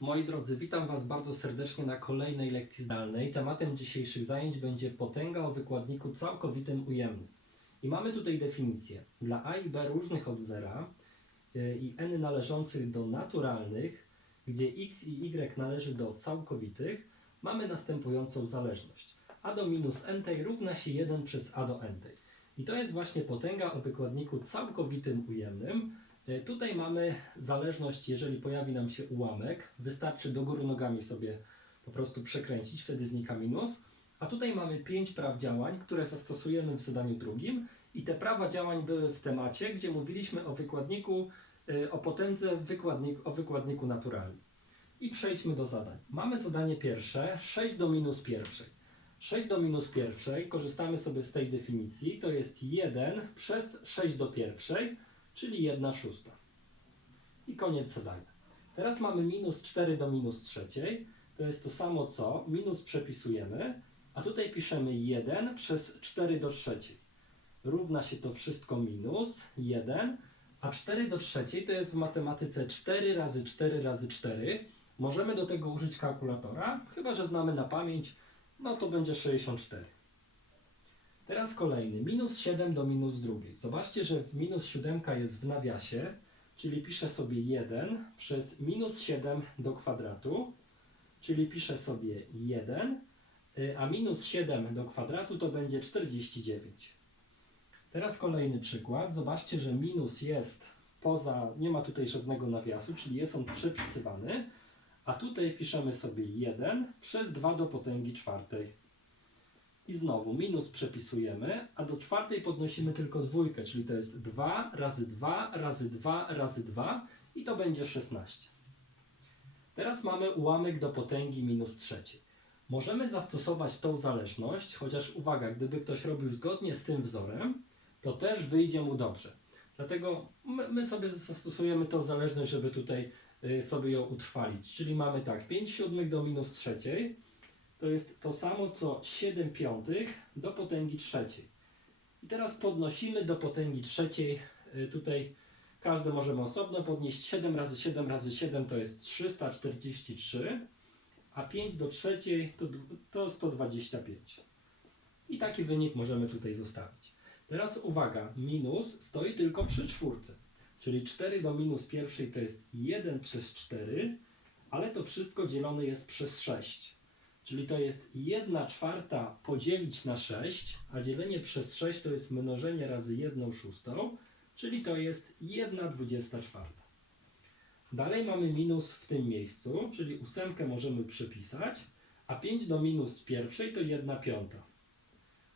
Moi drodzy, witam Was bardzo serdecznie na kolejnej lekcji zdalnej. Tematem dzisiejszych zajęć będzie potęga o wykładniku całkowitym ujemnym. I mamy tutaj definicję. Dla a i b różnych od zera y, i n należących do naturalnych, gdzie x i y należy do całkowitych, mamy następującą zależność. a do minus n tej równa się 1 przez a do n tej. I to jest właśnie potęga o wykładniku całkowitym ujemnym. E, Tutaj mamy zależność, jeżeli pojawi nam się ułamek, wystarczy do góry nogami sobie po prostu przekręcić, wtedy znika minus. A tutaj mamy pięć praw działań, które zastosujemy w zadaniu drugim. I te prawa działań były w temacie, gdzie mówiliśmy o wykładniku, e, o potędze wykładnik, o wykładniku naturalnym. I przejdźmy do zadań. Mamy zadanie pierwsze, 6 do minus pierwszej. 6 do minus pierwszej, korzystamy sobie z tej definicji, to jest 1 przez 6 do pierwszej, czyli 1 szósta. I koniec zadania. Teraz mamy minus 4 do minus trzeciej, to jest to samo co, minus przepisujemy, a tutaj piszemy 1 przez 4 do trzeciej. Równa się to wszystko minus 1, a 4 do trzeciej to jest w matematyce 4 razy 4 razy 4. Możemy do tego użyć kalkulatora, chyba że znamy na pamięć, no to będzie 64. Teraz kolejny, minus 7 do minus drugiej. Zobaczcie, że w minus 7 jest w nawiasie, czyli piszę sobie 1 przez minus 7 do kwadratu, czyli piszę sobie 1, y, a minus 7 do kwadratu to będzie 49. Teraz kolejny przykład. Zobaczcie, że minus jest poza, nie ma tutaj żadnego nawiasu, czyli jest on przepisywany, a tutaj piszemy sobie 1 przez 2 do potęgi czwartej. I znowu minus przepisujemy, a do czwartej podnosimy tylko dwójkę, czyli to jest 2 razy 2 razy 2 razy 2 i to będzie 16. Teraz mamy ułamek do potęgi minus trzeciej. Możemy zastosować tą zależność, chociaż uwaga, gdyby ktoś robił zgodnie z tym wzorem, to też wyjdzie mu dobrze. Dlatego my, my sobie zastosujemy tą zależność, żeby tutaj y, sobie ją utrwalić. Czyli mamy tak, 5 siódmych do minus trzeciej, to jest to samo co 7 piątych do potęgi trzeciej. I teraz podnosimy do potęgi trzeciej. y, Tutaj każde możemy osobno podnieść. 7 razy 7 razy 7 to jest 343, a 5 do trzeciej to, to 125. I taki wynik możemy tutaj zostawić. Teraz uwaga, minus stoi tylko przy czwórce. Czyli 4 do minus pierwszej to jest 1 przez 4, ale to wszystko dzielone jest przez 6. Czyli to jest 1 czwarta podzielić na 6, a dzielenie przez 6 to jest mnożenie razy 1 szóstą, czyli to jest 1 dwudziesta czwarta. Dalej mamy minus w tym miejscu, czyli ósemkę możemy przypisać, a 5 do minus pierwszej to 1 piąta.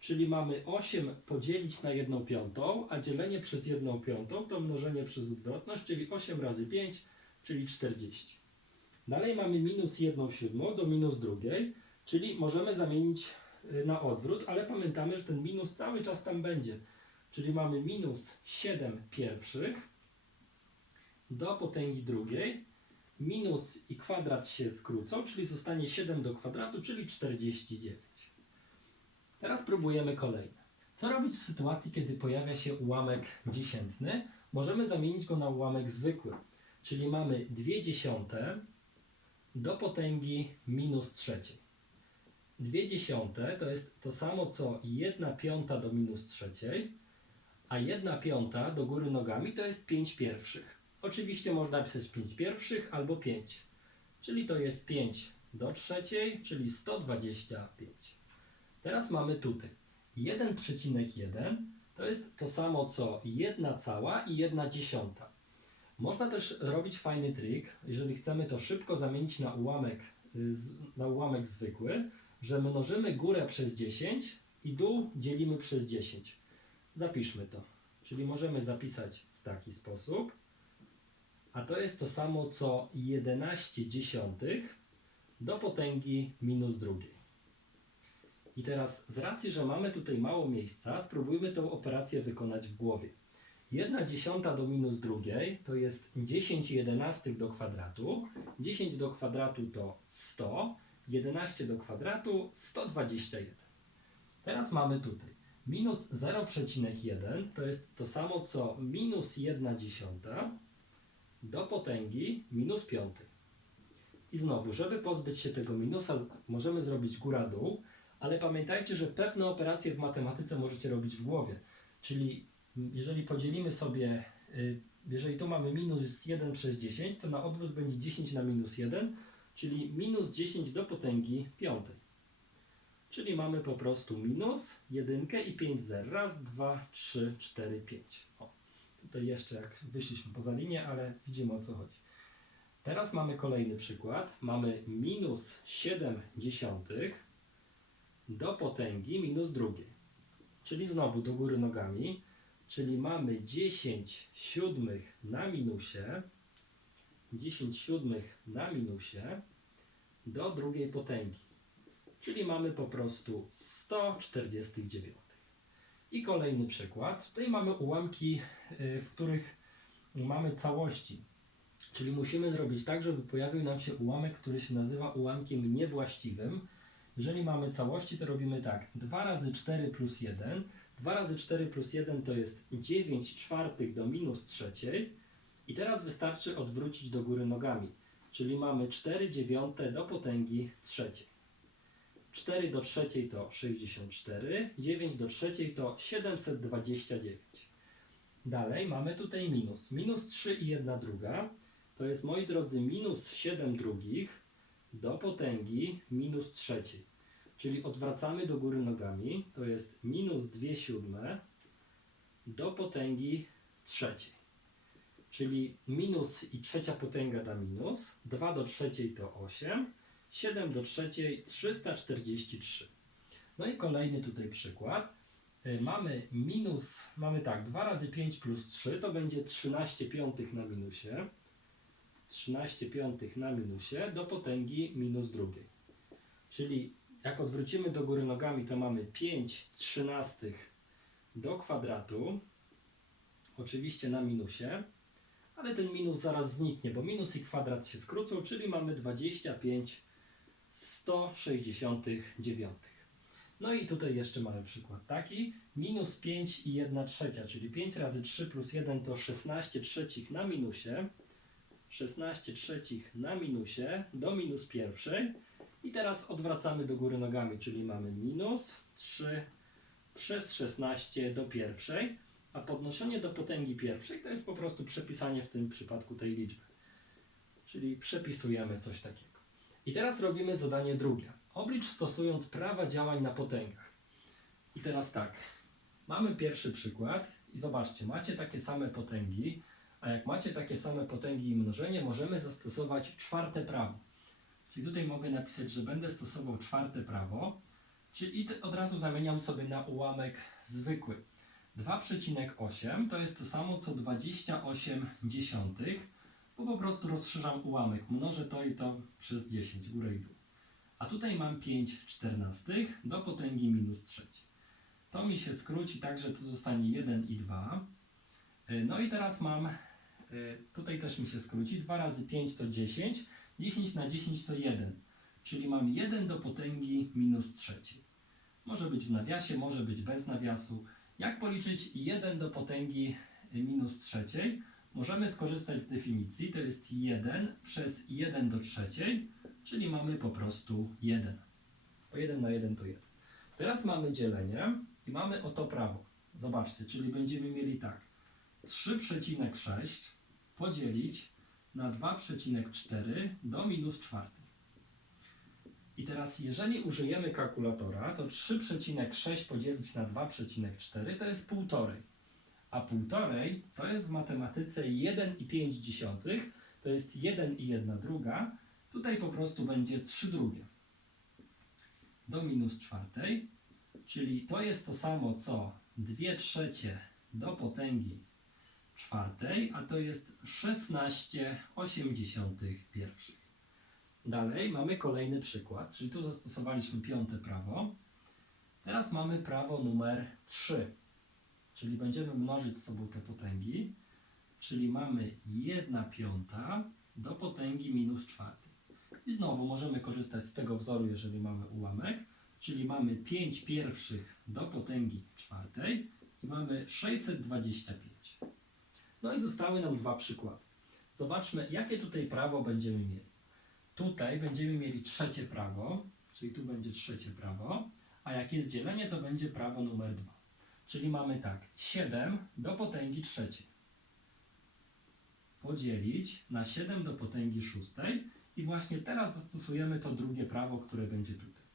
Czyli mamy 8 podzielić na 1 piątą, a dzielenie przez 1 piątą to mnożenie przez odwrotność, czyli 8 razy 5, czyli 40. Dalej mamy minus 1 siódmą do minus drugiej, czyli możemy zamienić y, na odwrót, ale pamiętamy, że ten minus cały czas tam będzie. Czyli mamy minus 7 pierwszych do potęgi drugiej, minus i kwadrat się skrócą, czyli zostanie 7 do kwadratu, czyli 49. Teraz próbujemy kolejne. Co robić w sytuacji, kiedy pojawia się ułamek dziesiętny? Możemy zamienić go na ułamek zwykły, czyli mamy 2 dziesiąte do potęgi minus trzeciej. 2 dziesiąte to jest to samo co 1 piąta do minus trzeciej, a 1 piąta do góry nogami to jest 5 pierwszych. Oczywiście można pisać 5 pierwszych albo 5, czyli to jest 5 do trzeciej, czyli 125. Teraz mamy tutaj 1,1 to jest to samo co 1 cała i 1 dziesiąta. Można też robić fajny trik, jeżeli chcemy to szybko zamienić na ułamek, y, na ułamek zwykły, że mnożymy górę przez 10 i dół dzielimy przez 10. Zapiszmy to. Czyli możemy zapisać w taki sposób. A to jest to samo co 11 dziesiątych do potęgi minus drugiej. I teraz z racji, że mamy tutaj mało miejsca, spróbujmy tę operację wykonać w głowie. 1 dziesiąta do minus drugiej to jest 10 jedenastych do kwadratu. 10 do kwadratu to 100. 11 do kwadratu 121. Teraz mamy tutaj minus 0,1 to jest to samo co minus 1 dziesiąta do potęgi minus piątej. I znowu, żeby pozbyć się tego minusa, możemy zrobić góra-dół, ale pamiętajcie, że pewne operacje w matematyce możecie robić w głowie. Czyli jeżeli podzielimy sobie, y, jeżeli tu mamy minus 1 przez 10, to na odwrót będzie 10 na minus 1, czyli minus 10 do potęgi piątej. Czyli mamy po prostu minus jedynkę i 5 zer. Raz, dwa, trzy, cztery, pięć. O, tutaj jeszcze jak wyszliśmy poza linię, ale widzimy o co chodzi. Teraz mamy kolejny przykład. Mamy minus 7 dziesiątych do potęgi minus drugiej. Czyli znowu do góry nogami. Czyli mamy 10 siódmych na minusie. 10 siódmych na minusie do drugiej potęgi. Czyli mamy po prostu 149. I kolejny przykład. Tutaj mamy ułamki, y, w których mamy całości. Czyli musimy zrobić tak, żeby pojawił nam się ułamek, który się nazywa ułamkiem niewłaściwym. Jeżeli mamy całości, to robimy tak. 2 razy 4 plus 1. 2 razy 4 plus 1 to jest 9 czwartych do minus trzeciej. I teraz wystarczy odwrócić do góry nogami. Czyli mamy 4 dziewiąte do potęgi trzeciej. 4 do trzeciej to 64, 9 do trzeciej to 729. Dalej mamy tutaj minus. Minus 3 i 1 druga to jest, moi drodzy, minus 7 drugich do potęgi minus trzeciej. Czyli odwracamy do góry nogami, to jest minus 2 siódme do potęgi trzeciej. Czyli minus i trzecia potęga da minus, 2 do trzeciej to 8, 7 do trzeciej 343. No i kolejny tutaj przykład. Y, Mamy minus, mamy tak, 2 razy 5 plus 3 to będzie 13 piątych na minusie. 13 piątych na minusie do potęgi minus drugiej. Czyli jak odwrócimy do góry nogami, to mamy 5 trzynastych do kwadratu. Oczywiście na minusie. Ale ten minus zaraz zniknie, bo minus i kwadrat się skrócą, czyli mamy 25 169. No i tutaj jeszcze mamy przykład taki. Minus 5 i 1 trzecia, czyli 5 razy 3 plus 1 to 16 trzecich na minusie. 16 trzecich na minusie do minus pierwszej. I teraz odwracamy do góry nogami, czyli mamy minus 3 przez 16 do pierwszej. A podnoszenie do potęgi pierwszej to jest po prostu przepisanie w tym przypadku tej liczby. Czyli przepisujemy coś takiego. I teraz robimy zadanie drugie. Oblicz stosując prawa działań na potęgach. I teraz tak. Mamy pierwszy przykład i zobaczcie, macie takie same potęgi, a jak macie takie same potęgi i mnożenie, możemy zastosować czwarte prawo. Czyli tutaj mogę napisać, że będę stosował czwarte prawo, czyli od razu zamieniam sobie na ułamek zwykły. 2,8 to jest to samo co 28 dziesiątych, bo po prostu rozszerzam ułamek. Mnożę to i to przez 10, górę i dół. A tutaj mam 5 czternastych do potęgi minus trzeciej. To mi się skróci tak, że tu zostanie 1 i 2. Y, No i teraz mam, y, tutaj też mi się skróci, 2 razy 5 to 10, 10 na 10 to 1, czyli mam 1 do potęgi minus trzeciej. Może być w nawiasie, może być bez nawiasu. Jak policzyć 1 do potęgi minus trzeciej? Możemy skorzystać z definicji, to jest 1 przez 1 do trzeciej, czyli mamy po prostu 1. Bo 1 na 1 to 1. Teraz mamy dzielenie i mamy oto prawo. Zobaczcie, czyli będziemy mieli tak. 3,6 podzielić na 2,4 do minus czwartej. I teraz jeżeli użyjemy kalkulatora, to 3,6 podzielić na 2,4 to jest półtorej. A półtorej to jest w matematyce 1,5, to jest 1 i 1 druga. Tutaj po prostu będzie 3 drugie do minus czwartej, czyli to jest to samo co 2 trzecie do potęgi czwartej, a to jest 16,8 pierwszych. Dalej mamy kolejny przykład, czyli tu zastosowaliśmy piąte prawo. Teraz mamy prawo numer 3, czyli będziemy mnożyć sobą te potęgi, czyli mamy 1 piąta do potęgi minus czwartej. I znowu możemy korzystać z tego wzoru, jeżeli mamy ułamek, czyli mamy 5 pierwszych do potęgi czwartej i mamy 625. No i zostały nam dwa przykłady. Zobaczmy, jakie tutaj prawo będziemy mieli. Tutaj będziemy mieli trzecie prawo, czyli tu będzie trzecie prawo, a jak jest dzielenie, to będzie prawo numer 2. Czyli mamy tak, 7 do potęgi trzeciej podzielić na 7 do potęgi szóstej i właśnie teraz zastosujemy to drugie prawo, które będzie tutaj.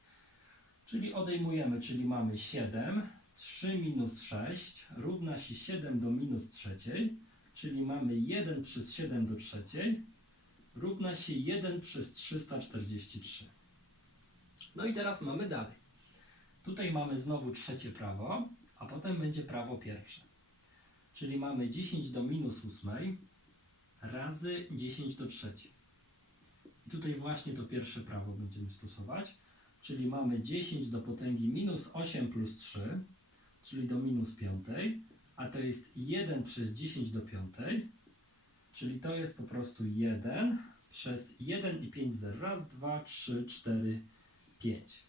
Czyli odejmujemy, czyli mamy 7, 3 minus 6 równa się 7 do minus trzeciej, czyli mamy 1 przez 7 do trzeciej równa się 1 przez 343. No i teraz mamy dalej. Tutaj mamy znowu trzecie prawo, a potem będzie prawo pierwsze. Czyli mamy 10 do minus 8 razy 10 do trzeciej. I tutaj właśnie to pierwsze prawo będziemy stosować. Czyli mamy 10 do potęgi minus 8 plus 3, czyli do minus 5, a to jest 1 przez 10 do 5, czyli to jest po prostu 1 przez 1 i 5 zer. Raz, dwa, trzy, cztery, 5.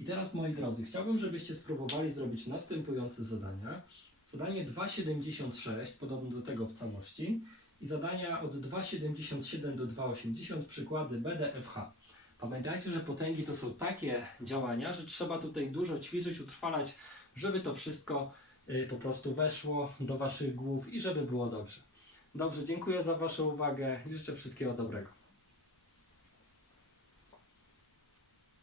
I teraz moi drodzy, chciałbym, żebyście spróbowali zrobić następujące zadania. Zadanie 2,76, podobno do tego w całości, i zadania od 2,77 do 2,80, przykłady BDFH. Pamiętajcie, że potęgi to są takie działania, że trzeba tutaj dużo ćwiczyć, utrwalać, żeby to wszystko po prostu weszło do Waszych głów i żeby było dobrze. Dobrze, dziękuję za Waszą uwagę i życzę wszystkiego dobrego.